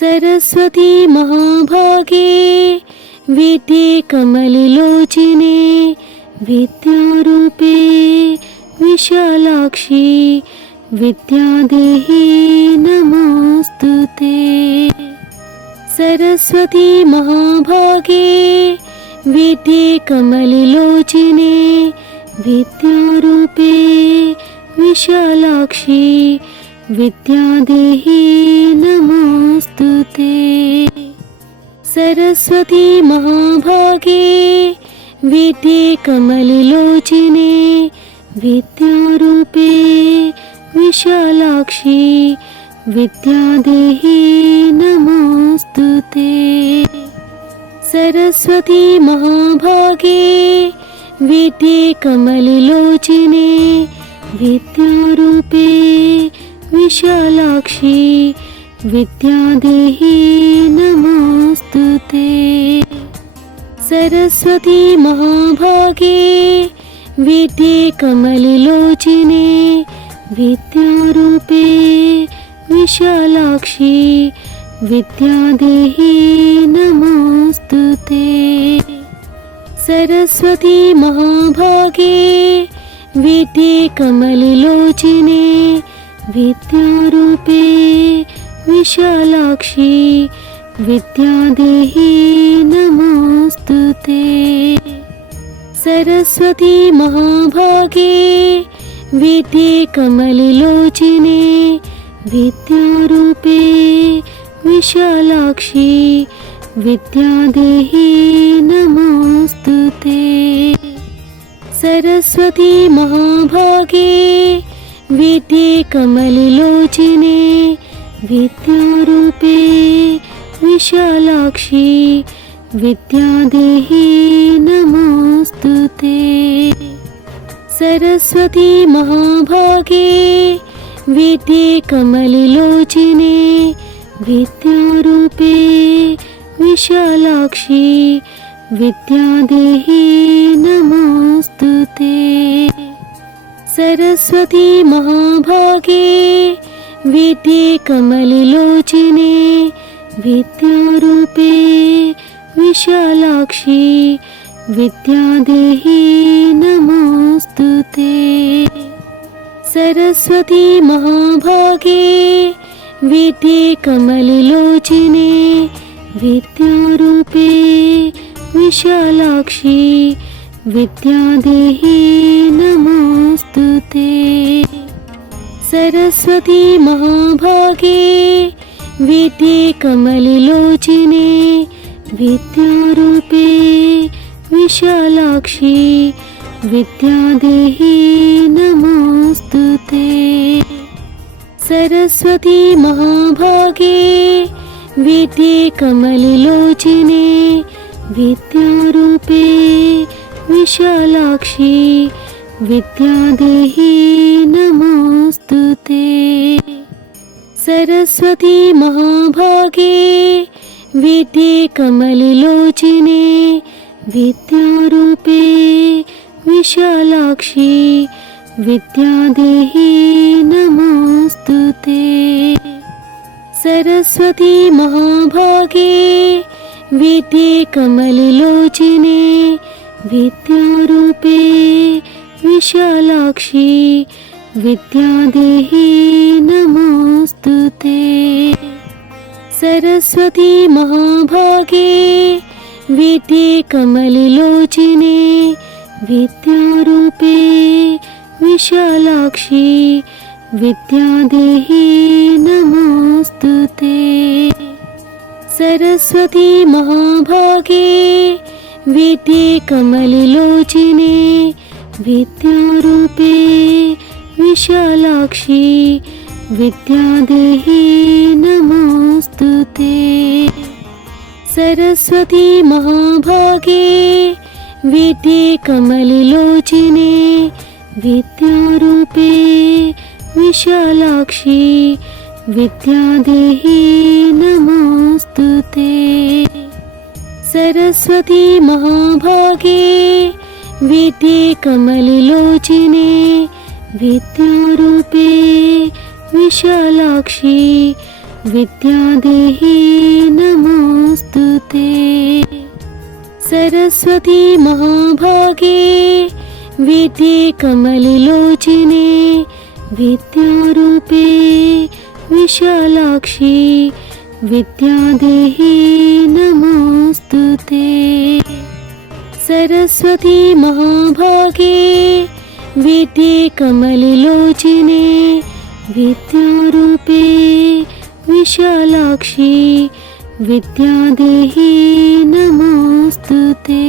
सरस्वती महाभागे विद्ये कमललोचने विद्यारूपे विशालाक्षी विद्यादेही नमोस्तुते। सरस्वती महाभागे विद्ये कमललोचने विद्यारूपे विशालाक्षी विद्यादेही नमोस्तुते। सरस्वती महाभागे विद्ये कमललोचने विद्यारूपे विशालाक्षी विद्यादेही नमोस्तुते। सरस्वती महाभागे विद्ये कमललोचने विद्यारूपे विशालाक्षी विद्यादेही नमोस्तुते। सरस्वती महाभागे विद्ये कमललोचने विद्यारूपे विशालाक्षी विद्यादेही नमोस्तुते। सरस्वती महाभागे विद्ये कमललोचने विद्यारूपे विशालाक्षी विद्यादेही नमोस्तुते। सरस्वती महाभागे विद्ये कमललोचने विद्यारूपे विशालाक्षी विद्यादेही नमोस्तुते। सरस्वती महाभागे विद्ये कमललोचने विद्यारूपे विशालाक्षी विद्यादेही नमोस्तुते। सरस्वती महाभागे विद्ये कमललोचने विद्यारूपे विशालाक्षी विद्यादेही नमोस्तुते। सरस्वती महाभागे विद्ये कमललोचने विद्यारूपे विशालाक्षी विद्यादेही नमोस्तुते। सरस्वती महाभागे विद्ये कमललोचने विद्यारूपे विशालाक्षी विद्यादेही नमोस्तुते। सरस्वती महाभागे विद्ये कमललोचने विद्यारूपे विशालाक्षी विद्यादेही नमोस्तुते। सरस्वती महाभागे विद्ये कमललोचने विद्यारूपे विशालाक्षी विद्यादेही नमोस्तुते। सरस्वती महाभागे विद्ये कमललोचने विद्यारूपे विशालाक्षी विद्यादेही नमोस्तुते। सरस्वती महाभागे विद्ये कमललोचने विद्यारूपे विशालाक्षी विद्यादेही नमोस्तुते। सरस्वती महाभागे विद्ये कमललोचने विद्यारूपे विशालाक्षी विद्यादेही नमोस्तुते। सरस्वती महाभागे विद्ये कमललोचने विद्यारूपे विशालाक्षी विद्यादेही नमोस्तुते। सरस्वती महाभागे विद्ये कमललोचने विद्यारूपे विशालाक्षी विद्यादेही नमोस्तुते। सरस्वती महाभागे विद्ये कमललोचने विद्यारूपे विशालाक्षी विद्यादेहि नमोऽस्तुते। सरस्वती महाभागे विद्ये कमललोचने विद्यारूपे विशालाक्षी विद्यादेहि नमोऽस्तुते। सरस्वती महाभागे विद्ये कमललोचने विद्यारूपे विशालाक्षी विद्यादेहि नमोऽस्तुते।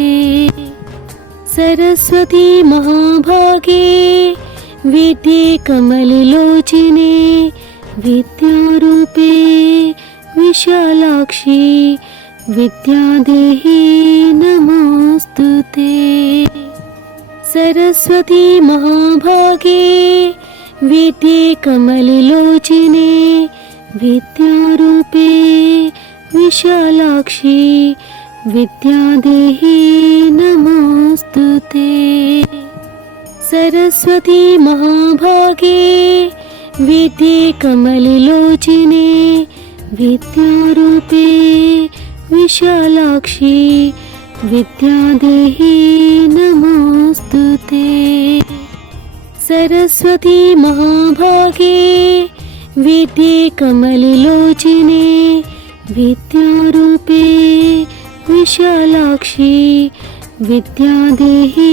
सरस्वती महाभागे विद्ये कमललोचने विद्यारूपे विशालाक्षी विद्यादेहि नमोऽस्तुते। सरस्वती महाभागे विद्ये कमललोचने विद्यारूपे विशालाक्षी विद्यादेहि नमोऽस्तुते। सरस्वती महाभागे विद्ये कमललोचने विद्यारूपे विशालाक्षी विद्यादेहि नमोऽस्तुते। सरस्वती महाभागे विद्ये कमललोचने विद्यारूपे विशालाक्षी विद्यादेहि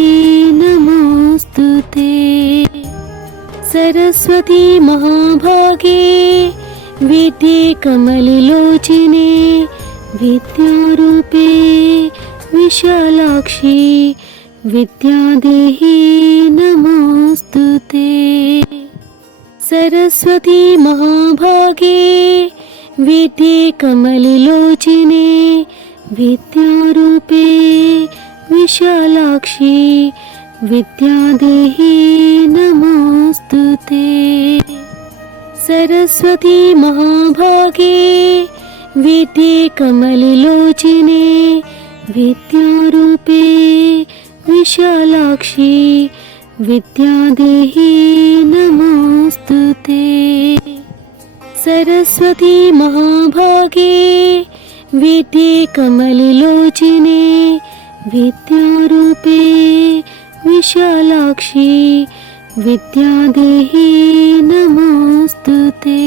नमोऽस्तुते। सरस्वती महाभागे विद्ये कमललोचने विद्यारूपे विशालाक्षी विद्यादेहि नमोऽस्तुते। सरस्वती महाभागे विद्ये कमललोचने विद्यारूपे विशालाक्षी विद्यादेहि नमोऽस्तुते। सरस्वती महाभागे विद्ये कमललोचने विद्यारूपे विशालाक्षी विद्यादेहि नमोऽस्तुते। सरस्वती महाभागे विद्ये कमललोचने विद्यारूपे विशालाक्षी विद्यादेहि नमोऽस्तुते।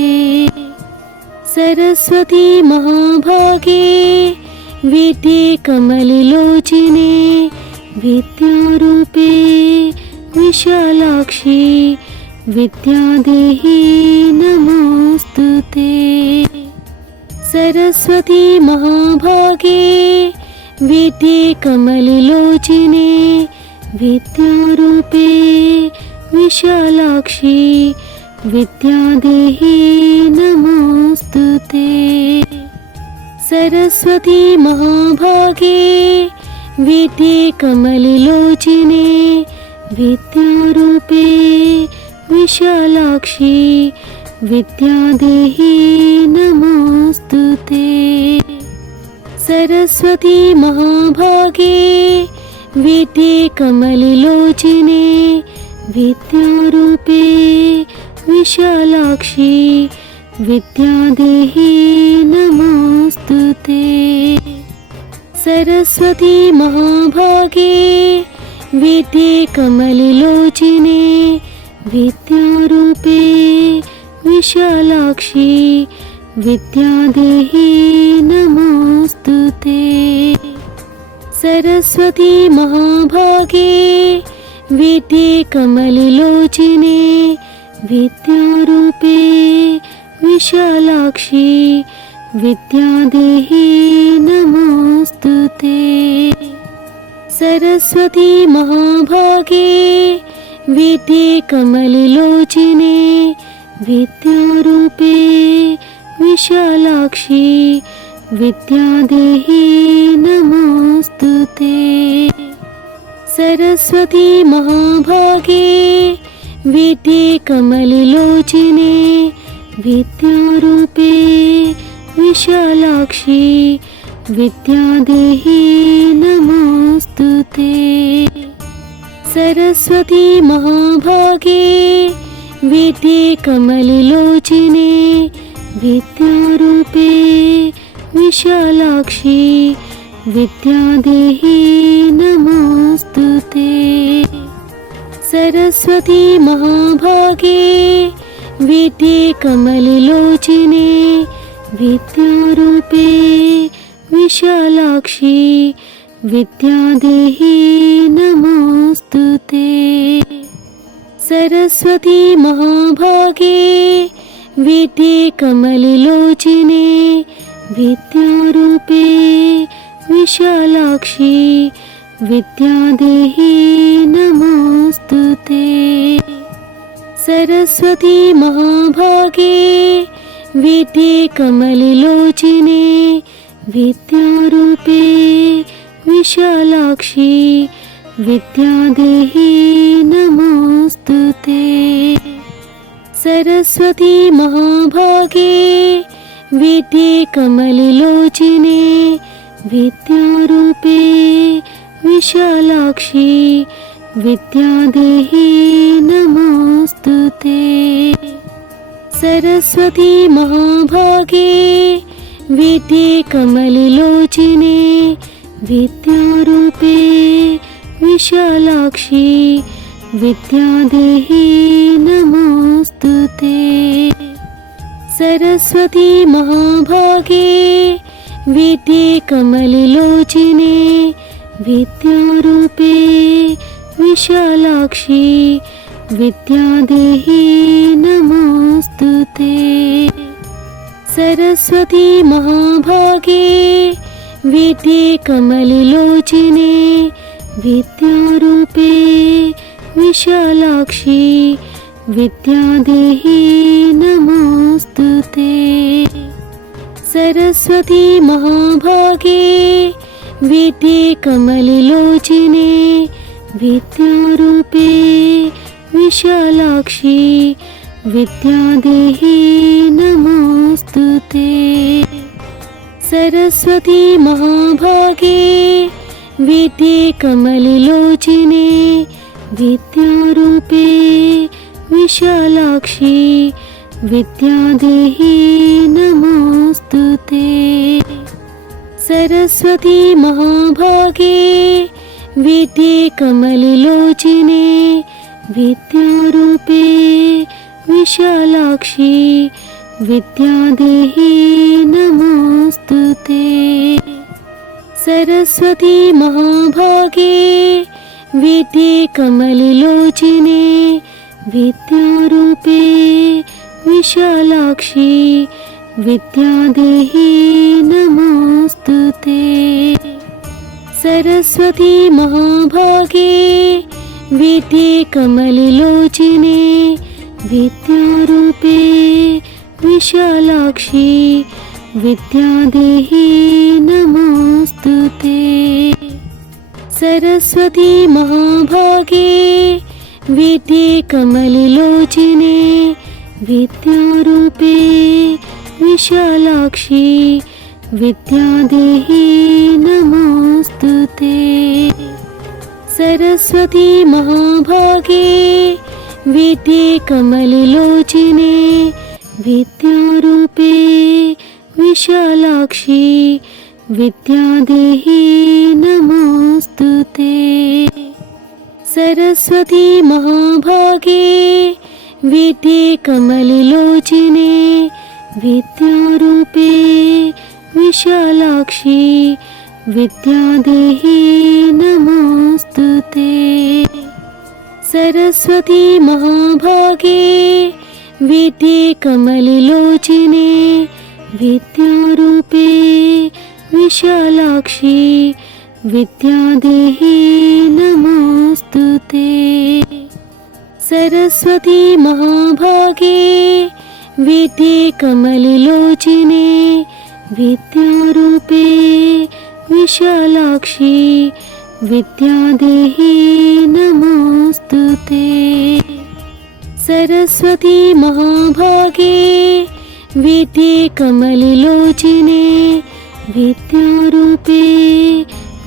सरस्वती महाभागे विद्ये कमललोचने विद्यारूपे विशालाक्षी विद्यादेहि नमोऽस्तुते। सरस्वती महाभागे विद्ये कमललोचने विद्यारूपे विशालाक्षी विद्यादेहि नमोऽस्तुते। सरस्वती महाभागे विद्ये कमललोचने विद्यारूपे विशालाक्षी विद्यादेहि नमोऽस्तुते। सरस्वती महाभागे विद्ये कमललोचने विद्यारूपे विशालाक्षी विद्यादेहि नमोऽस्तुते। सरस्वती महाभागे विद्ये कमललोचने विद्यारूपे विशालाक्षी विद्यादेहि नमोऽस्तुते। सरस्वती महाभागे विद्ये कमललोचने विद्यारूपे विशालाक्षी विद्यादेहि नमोऽस्तुते। सरस्वती महाभागे विद्ये कमललोचने विद्यारूपे विशालाक्षी विद्यादेहि नमोऽस्तुते। सरस्वती महाभागे विद्ये कमललोचने विद्यारूपे विशालाक्षी विद्यादेहि नमोऽस्तुते। सरस्वती महाभागे विद्ये कमललोचने विद्यारूपे विशालाक्षी विद्यादेही नमोस्तुते। सरस्वती महाभागे विद्ये कमललोचने विद्यारूपे विशालाक्षी विद्यादेही नमोस्तुते। सरस्वती महाभागे विद्ये कमललोचने विद्यारूपे विशालाक्षी विद्यादेही नमोस्तुते। सरस्वती महाभागे विद्ये कमललोचने विद्यारूपे विशालाक्षी विद्यादेही नमोस्तुते। सरस्वती महाभागे विद्ये कमललोचने विद्यारूपे विशालाक्षी विद्यादेही नमोस्तुते। सरस्वती महाभागे विद्ये कमललोचने विद्यारूपे विशालाक्षी विद्यादेही नमोस्तुते। सरस्वती महाभागे विद्ये कमललोचने विद्यारूपे विशालाक्षी विद्यादेही नमोस्तुते। सरस्वती महाभागे विद्ये कमललोचने विद्यारूपे विशालाक्षी विद्यादेही नमोस्तुते। सरस्वती महाभागे विद्ये कमललोचने विद्यारूपे विशालाक्षी विद्यादेही नमोस्तुते। सरस्वती महाभागे विद्ये कमललोचने विद्यारूपे विशालाक्षी विद्यादेही नमोस्तुते। सरस्वती महाभागे विद्ये कमललोचने विद्यारूपे विशालाक्षी विद्यादेही नमोस्तुते। सरस्वती महाभागे विद्ये कमललोचने विद्यारूपे विशालाक्षी विद्यादेही नमोस्तुते। सरस्वती महाभागे विद्ये कमललोचने विद्यारूपे विशालाक्षी विद्यादेही नमोस्तुते। सरस्वती महाभागे विद्ये कमललोचने विद्यारूपे विशालाक्षी विद्यादेही नमोस्तुते। सरस्वती महाभागे विद्ये कमललोचने विद्यारूपे विशालाक्षी विद्यादेही नमोस्तुते। सरस्वती महाभागे विद्ये कमललोचने विद्यारूपे विशालाक्षी विद्यादेही नमोस्तुते। सरस्वती महाभागे विद्ये कमललोचने विद्यारूपे विशालाक्षी विद्यादेही नमोस्तुते। सरस्वती महाभागे विद्ये कमललोचने विद्यारूपे विशालाक्षी विद्यादेही नमोस्तुते। सरस्वती महाभागे विद्ये कमललोचने विद्यारूपे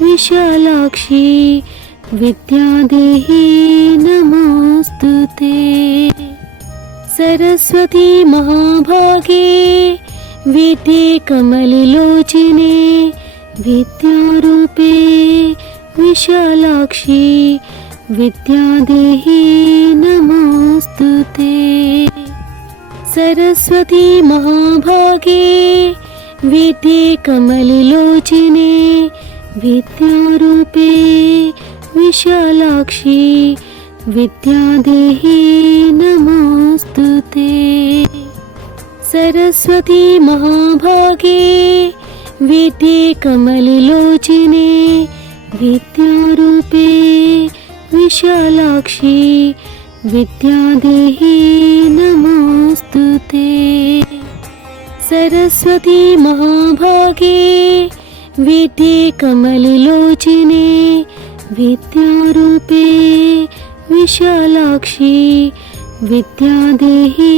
विशालाक्षी विद्यादेही नमोस्तुते। सरस्वती महाभागे विद्ये कमललोचने विद्यारूपे विशालाक्षी विद्यादेही नमोस्तुते। सरस्वती महाभागे विद्ये कमललोचने विद्यारूपे विशालाक्षी विद्यादेही नमोस्तुते। सरस्वती महाभागे विद्ये कमललोचने विद्यारूपे विशालाक्षी विद्यादेही नमोस्तुते। सरस्वती महाभागे विद्ये कमललोचने विद्यारूपे विशालाक्षी विद्यादेही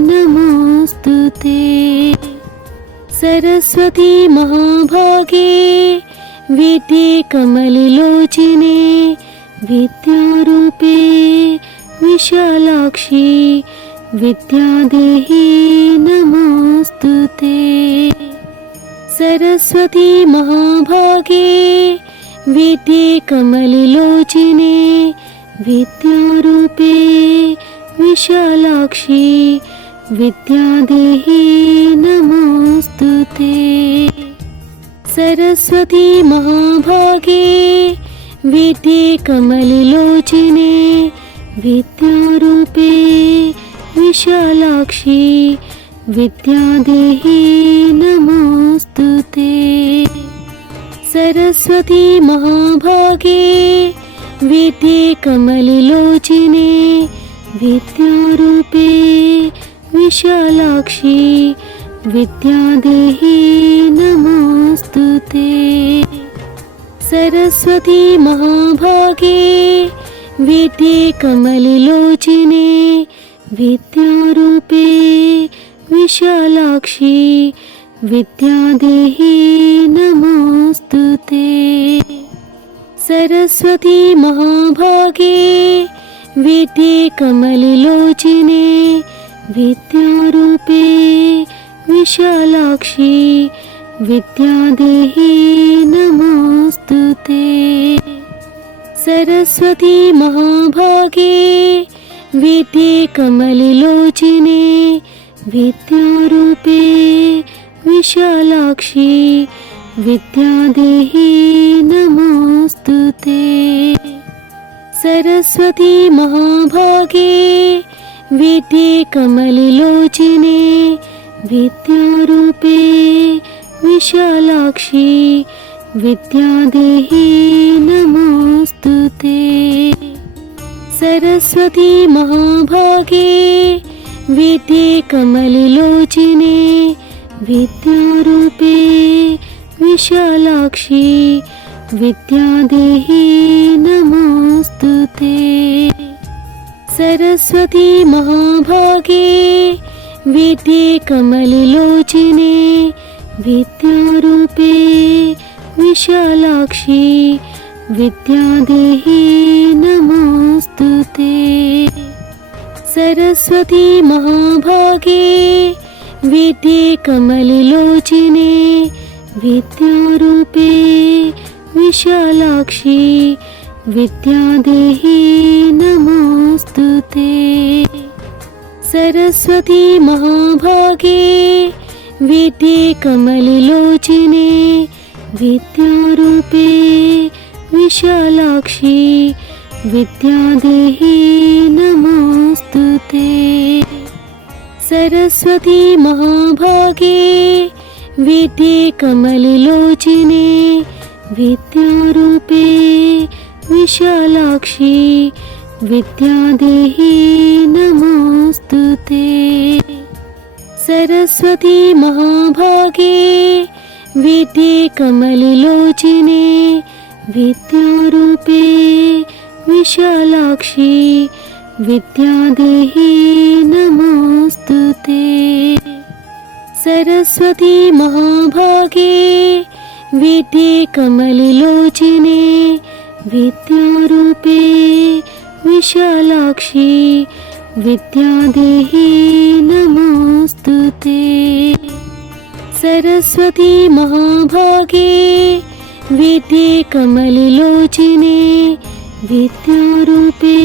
नमोस्तुते। सरस्वती महाभागे विद्ये कमललोचने विद्यारूपे विशालाक्षी विद्यादेही नमोस्तुते। सरस्वती महाभागे विद्ये कमललोचने विद्यारूपे विशालाक्षी विद्यादेही नमोस्तुते। सरस्वती महाभागे विद्ये कमललोचने विद्यारूपे विशालाक्षी विद्यादेही नमोस्तुते। सरस्वती महाभागे विद्ये कमललोचने विद्यारूपे विशालाक्षी विद्यादेही नमोस्तुते। सरस्वती महाभागे विद्ये कमललोचने विद्यारूपे विशालाक्षी विद्यादेही नमोस्तुते। सरस्वती महाभागे विद्ये कमललोचने विद्यारूपे विशालाक्षी विद्यादेही नमोस्तुते। सरस्वती महाभागे विद्ये कमललोचने विद्यारूपे विशालाक्षी विद्यादेही नमोस्तुते। सरस्वती महाभागे विद्ये कमललोचने विद्यारूपे विशालाक्षी विद्यादेही नमोस्तुते। सरस्वती महाभागे विद्ये कमललोचने विद्यारूपे विशालाक्षी विद्यादेही नमोस्तुते। सरस्वती महाभागे विद्ये कमललोचने विद्यारूपे विशालाक्षी विद्यादेही नमोस्तुते। सरस्वती महाभागे विद्ये कमललोचने विद्यारूपे विशालाक्षी विद्यादेही नमोस्तुते। सरस्वती महाभागे विद्ये कमललोचने विद्यारूपे विशालाक्षी विद्यादेही नमोस्तुते। सरस्वती महाभागे विद्ये कमललोचने विद्यारूपे विशालाक्षी विद्यादेही नमोस्तुते। सरस्वती महाभागे विद्ये कमललोचने विद्यारूपे विशालाक्षी विद्यादेही नमोस्तुते। सरस्वती महाभागे विद्ये कमललोचने विद्यारूपे विशालाक्षी विद्यादेहि नमोऽस्तुते। सरस्वती महाभागे विद्ये कमललोचने विद्यारूपे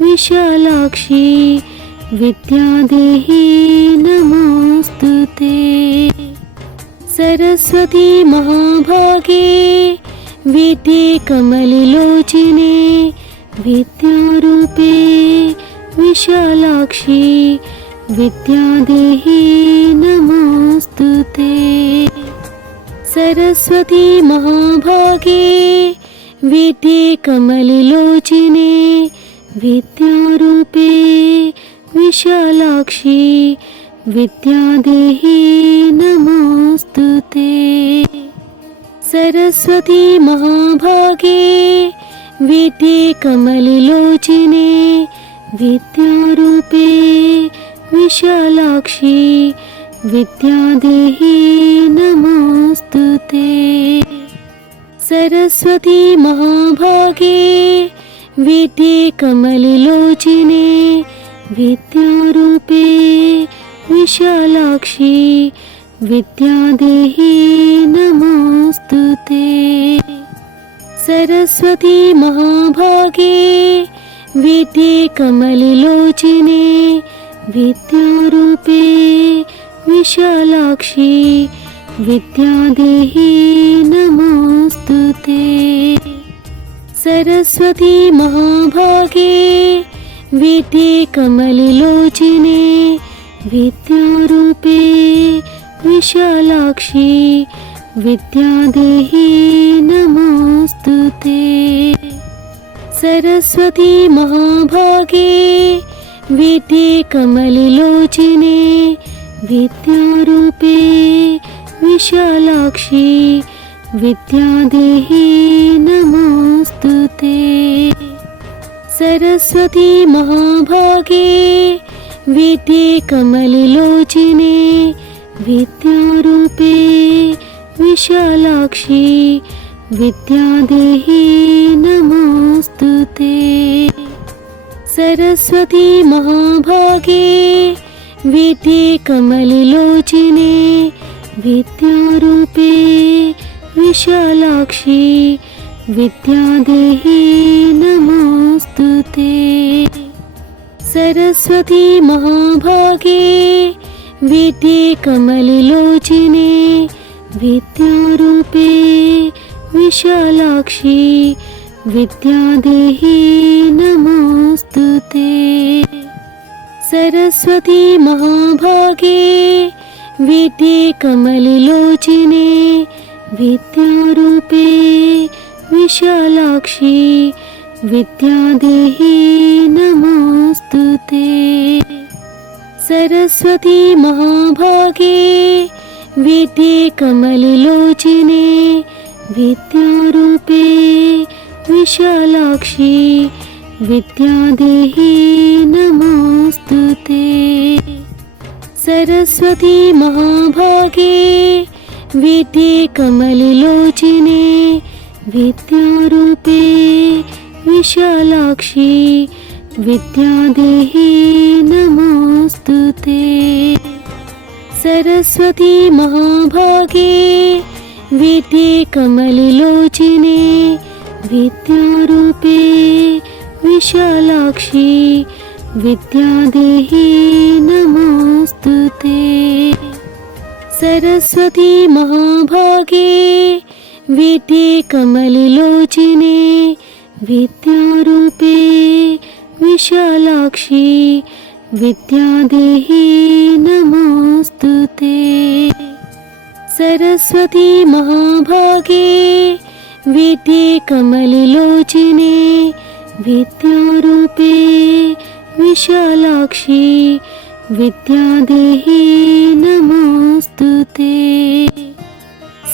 विशालाक्षी विद्यादेहि नमोऽस्तुते। सरस्वती महाभागे विद्ये कमललोचने विद्यारूपे विशालाक्षी विद्यादेहि नमोऽस्तुते। सरस्वती महाभागे विद्ये कमललोचने विद्यारूपे विशालाक्षी विद्यादेहि नमोऽस्तुते। सरस्वती महाभागे विद्ये कमललोचने विद्यारूपे विशालाक्षी विद्यादेहि नमोऽस्तुते। सरस्वती महाभागे विद्ये कमललोचने विद्यारूपे विशालाक्षी विद्यादेहि नमोऽस्तुते। सरस्वती महाभागे विद्ये कमललोचने विद्यारूपे विशालाक्षी विद्यादेहि नमोऽस्तुते। सरस्वती महाभागे विद्ये कमललोचने विद्यारूपे विशालाक्षी विद्यादेहि नमोऽस्तुते। सरस्वती महाभागे विद्ये कमललोचने विद्यारूपे विशालाक्षी विद्यादेहि नमोऽस्तुते। सरस्वती महाभागे विद्ये कमललोचने विद्यारूपे विशालाक्षी विद्यादेहि नमोऽस्तुते। सरस्वती महाभागे विद्ये कमललोचने विद्यारूपे विशालाक्षी विद्यादेहि नमोऽस्तुते। सरस्वती महाभागे विद्ये कमललोचने विद्यारूपे विशालाक्षी विद्यादेहि नमोऽस्तुते। सरस्वती महाभागे विद्ये कमललोचने विद्यारूपे विशालाक्षी विद्यादेहि नमोऽस्तुते। सरस्वती महाभागे विद्ये कमललोचने विद्यारूपे विशालाक्षी विद्यादेहि नमोऽस्तुते। सरस्वती महाभागे विद्ये कमललोचने विद्यारूपे विशालाक्षी विद्यादेहि नमोऽस्तुते। सरस्वती महाभागे विद्ये कमललोचने विद्यारूपे विशालाक्षी विद्यादेहि नमोऽस्तुते। सरस्वती महाभागे विद्ये कमललोचने विद्यारूपे विशालाक्षी विद्यादेहि नमोऽस्तुते। सरस्वती महाभागे विद्ये कमललोचने विद्यारूपे विशालाक्षी विद्यादेहि नमोऽस्तुते।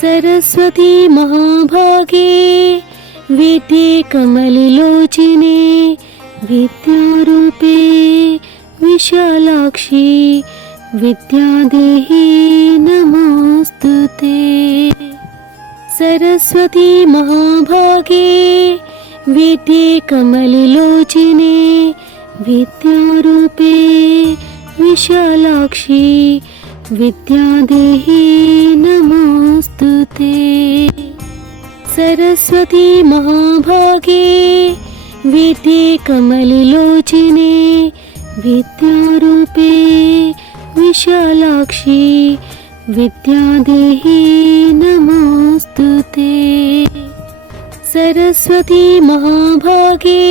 सरस्वती महाभागे विद्ये कमललोचने विद्यारूपे विशालाक्षी विद्यादेहि नमोऽस्तुते। सरस्वती महाभागे विद्ये कमललोचने विद्यारूपे विशालाक्षी विद्यादेही नमोस्तुते। सरस्वती महाभागे विद्ये कमललोचने विद्यारूपे विशालाक्षी विद्यादेही नमोस्तुते। सरस्वती महाभागे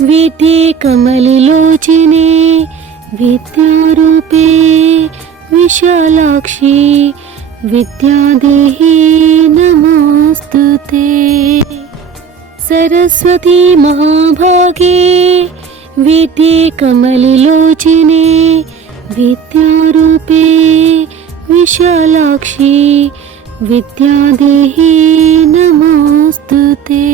विद्ये कमललोचने विद्यारूपे विशालाक्षी विद्यादेही नमोस्तुते। सरस्वती महाभागे विद्ये कमललोचने विद्यारूपे विशालाक्षी विद्यादेही नमोस्तुते।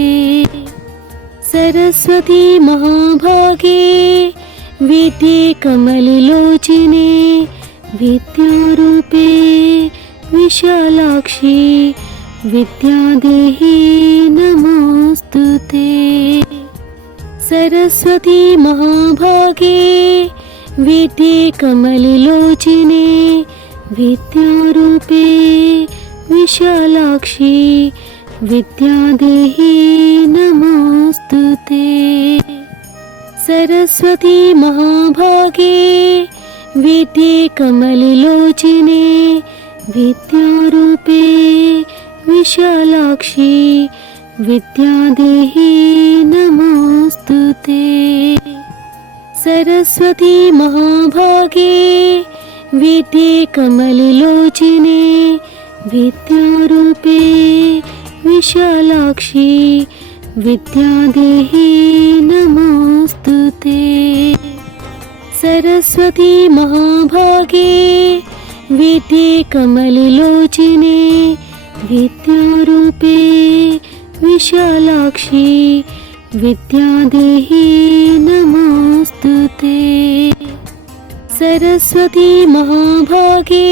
सरस्वती महाभागे विद्ये कमललोचने विद्यारूपे विशालाक्षी विद्यादेही नमोस्तुते। सरस्वती महाभागे विद्ये कमललोचने विद्यारूपे विशालाक्षी विद्यादेही नमोस्तुते। सरस्वती महाभागे विद्ये कमललोचने विद्यारूपे विशालाक्षी विद्यादेही नमोस्तुते। सरस्वती महाभागे विद्ये कमललोचने विद्यारूपे विशालाक्षी विद्यादेही नमोस्तुते। सरस्वती महाभागे विद्ये कमललोचने विद्यारूपे विशालाक्षी विद्यादेही नमोस्तुते। सरस्वती महाभागे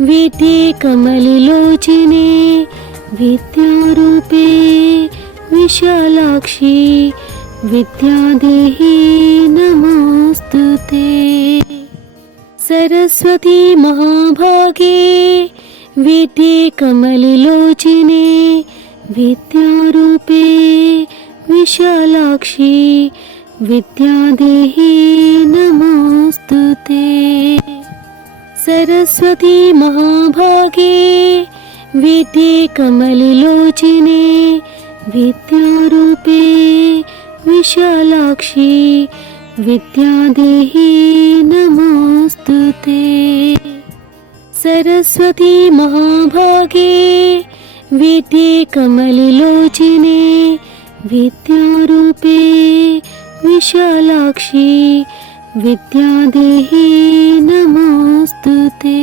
विद्ये कमललोचने विद्यारूपे विशालाक्षी विद्यादेही नमोस्तुते। सरस्वती महाभागे विद्ये कमललोचने विद्यारूपे विशालाक्षी विद्यादेही नमोस्तुते। सरस्वती महाभागे विद्ये कमललोचने विद्यारूपे विशालाक्षी विद्यादेही नमोस्तुते। सरस्वती महाभागे विद्ये कमललोचने विद्यारूपे विशालाक्षी विद्यादेही नमोस्तुते।